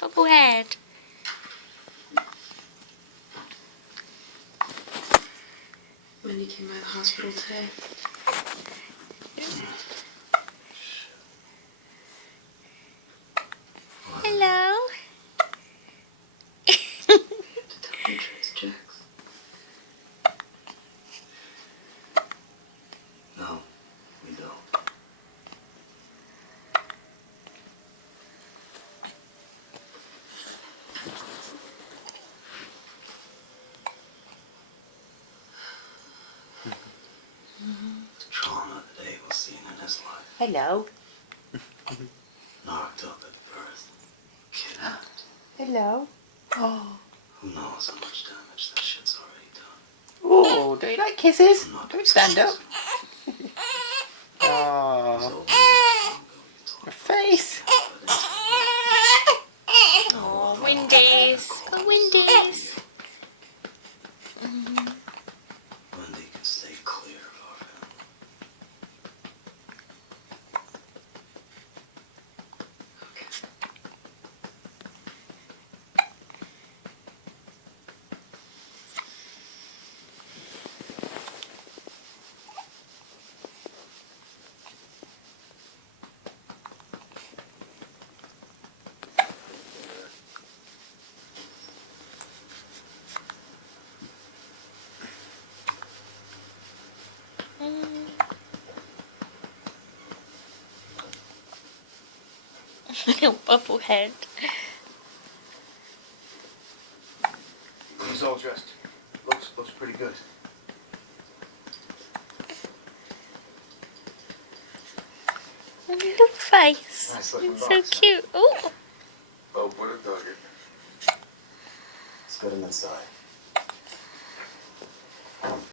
Bubblehead. Wendy came out of the hospital today. Hello. To tell you Trace Jax. No, we don't. The trauma that Abel's seen in his life. Hello. Knocked up at birth. Kidnapped. Hello. Oh. Who knows how much damage that shit's already done. Oh, do you like kisses? I'm not Don't stand up. He's Oh, old enough to go your talk. face. But Oh, Wendy's. Go Wendy's. Wendy can stay clear of our family. Little bubblehead. He's all dressed. Looks pretty good. Little face. Nice looking It's so box. cute. Oh. Oh, what a dog. Let's get him inside.